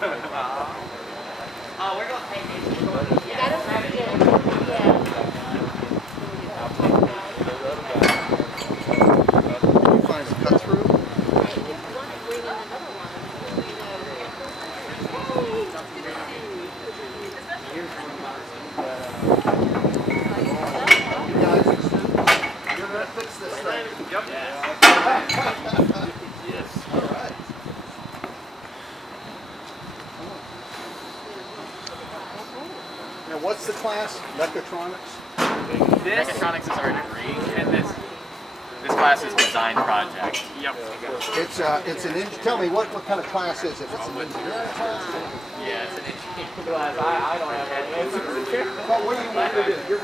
Oh, we're going to pay these. Yeah. You find a cut through? You're going to fix this thing. Yep. Yes. All right. Now, what's the class? Mechatronics? Mechatronics is our degree, and this class is design project. Yep. It's an tell me what kind of class is it? It's an engineering class? Yeah, it's an engineering class. I don't have any answers. Well, what do you want to do? You're